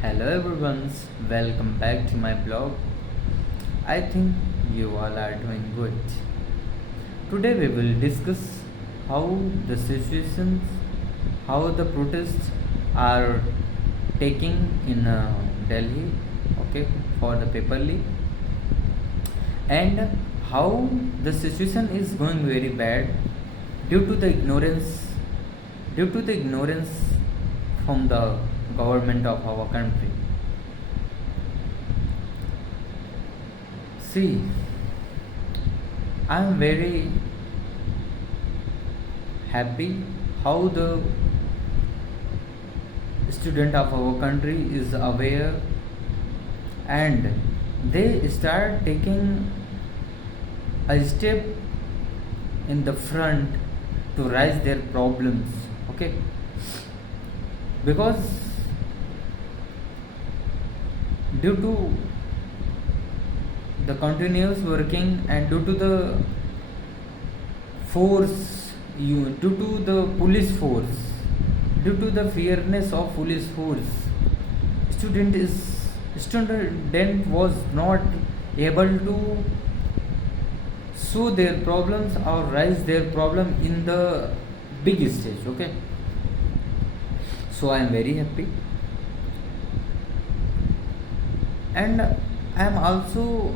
Hello everyone, welcome back to my blog. I think you all are doing good. Today we will discuss how the situations, how the protests are taking in Delhi, okay, for the paper leak, and how the situation is going very bad due to the ignorance, due to the ignorance from the government of our country. See, I am very happy how the student of our country is aware and they start taking a step in the front to raise their problems, okay, because due to the continuous working and due to the force due to the police force, due to the fairness of police force, student is student was not able to show their problems or raise their problem in the big stage, okay. So I am very happy, and I am also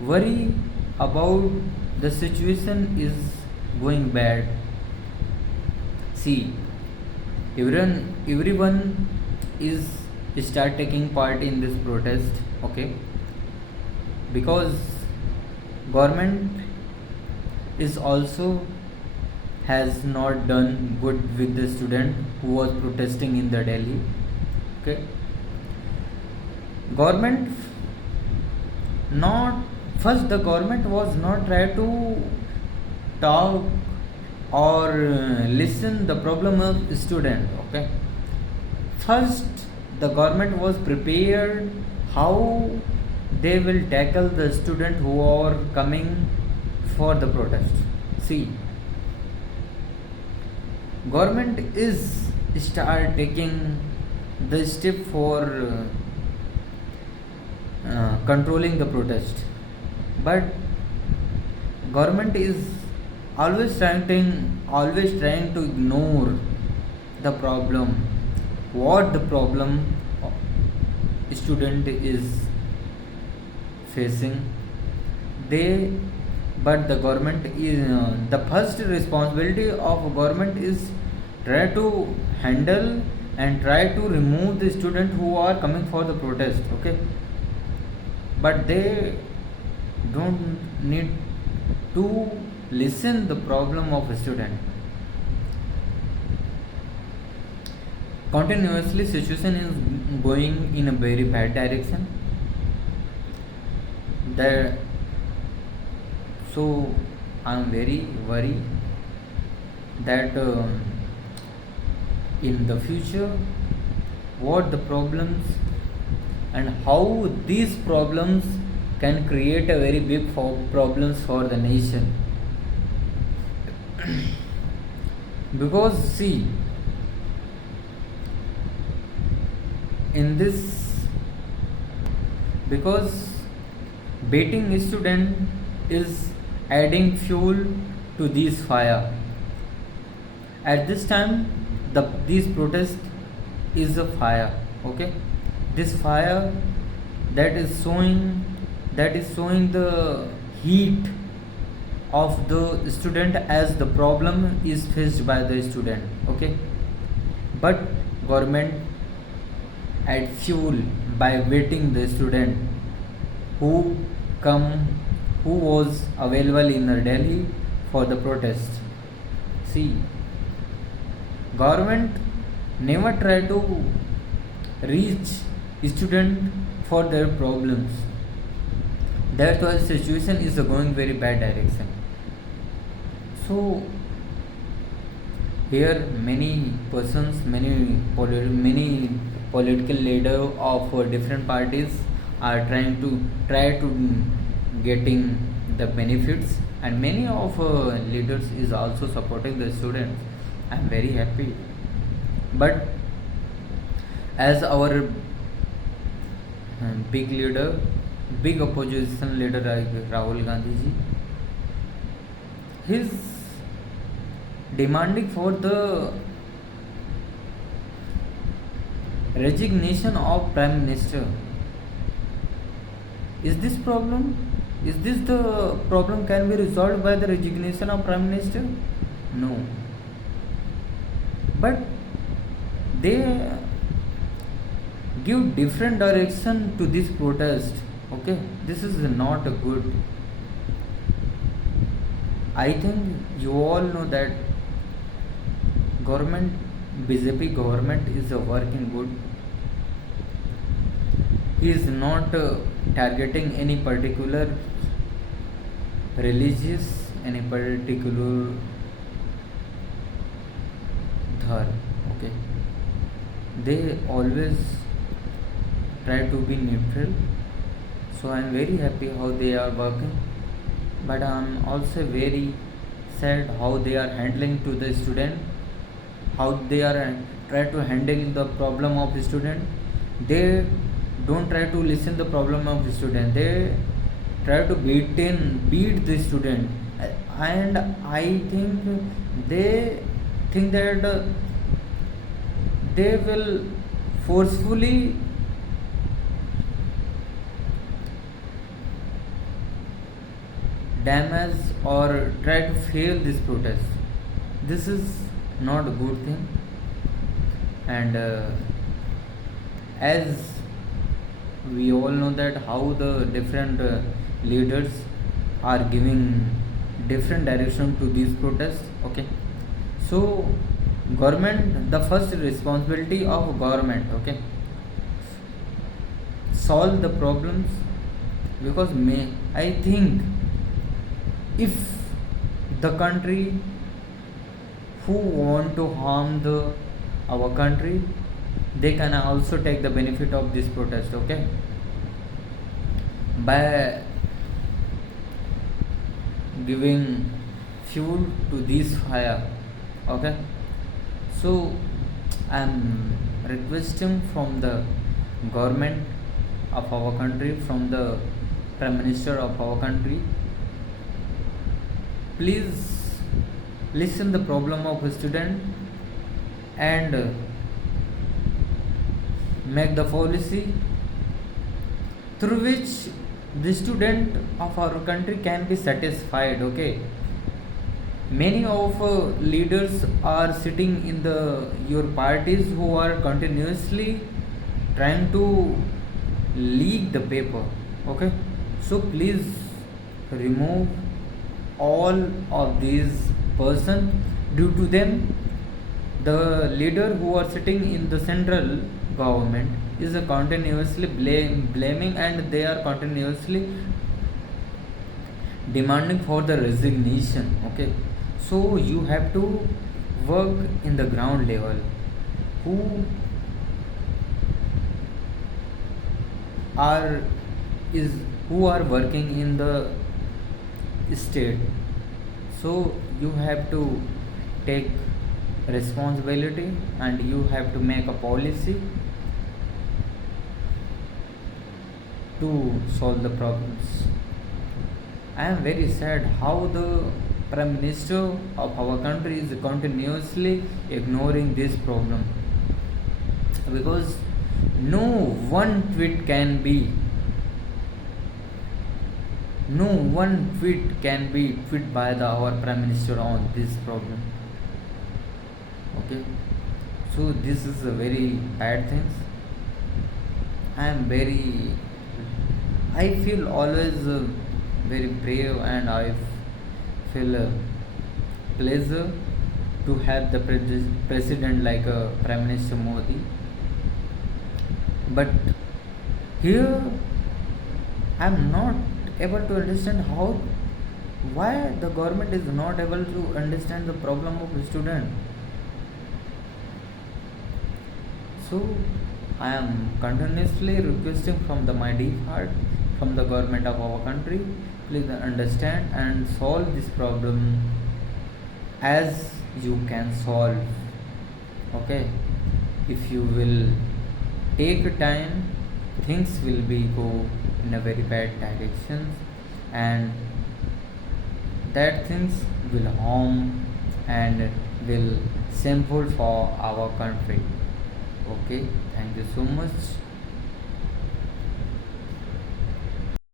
worry about the situation is going bad. See, everyone is start taking part in this protest, okay, because government is also has not done good with the student who was protesting in the Delhi, okay. Government not first the government was not try to talk or listen the problem of student, okay. First the government was prepared how they will tackle the student who are coming for the protest. See, government is start taking the step for controlling the protest, but government is always trying to ignore the problem, what the problem student is facing. They but the government is the first responsibility of government is try to handle and try to remove the student who are coming for the protest, okay, but they don't need to listen the problem of a student. Continuously situation is going in a very bad direction, that so I am very worried that in the future what the problems and how these problems can create a very big problems for the nation. Because see, in this, because beating student is adding fuel to this fire. At this time this protest is a fire, okay. This fire that is showing the heat of the student as the problem is faced by the student, okay, but government add fuel by waiting the student who come who was available in Delhi for the protest. See, government never try to reach student for their problems. That's why the situation is going very bad direction. So here many persons, many political leaders of different parties are try to getting the benefits, and many of leaders is also supporting the students, I'm very happy. But as our big leader, big opposition leader like Rahul Gandhi ji, he's demanding for the resignation of Prime Minister. Is this problem? Is this the problem can be resolved by the resignation of Prime Minister? No. But they give different direction to this protest. Okay, this is not a good. I think you all know that government, BJP government is working good. He is not targeting any particular religious, any particular dharma. Okay, they always try to be neutral. So I am very happy how they are working, but I am also very sad how they are handling to the student, how they are try to handle the problem of the student. They don't try to listen the problem of the student. They try to beat the student, and I think they think that they will forcefully damage or try to fail this protest. This is not a good thing, and as we all know that how the different leaders are giving different direction to these protests. Okay, so government, the first responsibility of government, okay, solve the problems, because may I think if the country who want to harm the our country, they can also take the benefit of this protest. Okay, by giving fuel to this fire. Okay, so I'm requesting from the government of our country, from the prime minister of our country, please listen the problem of a student and make the policy through which the student of our country can be satisfied. Okay, many of leaders are sitting in the your parties who are continuously trying to leak the paper. Okay, so please remove all of these person. Due to them, the leader who are sitting in the central government is continuously blaming, and they are continuously demanding for the resignation. Okay, so you have to work in the ground level. Who are is who are working in the state, so you have to take responsibility and you have to make a policy to solve the problems. I am very sad how the prime minister of our country is continuously ignoring this problem, because no one tweet can be no one tweet can be tweet by the our prime minister on this problem. Okay, so this is a very bad thing. I feel always very brave, and I feel pleasure to have the president like Prime Minister Modi. But here I am not able to understand why the government is not able to understand the problem of the student. So I am continuously requesting from my deep heart, from the government of our country, please understand and solve this problem as you can solve. Okay, if you will take time, things will be go in a very bad direction, and that things will harm and will shameful for our country. Okay, thank you so much.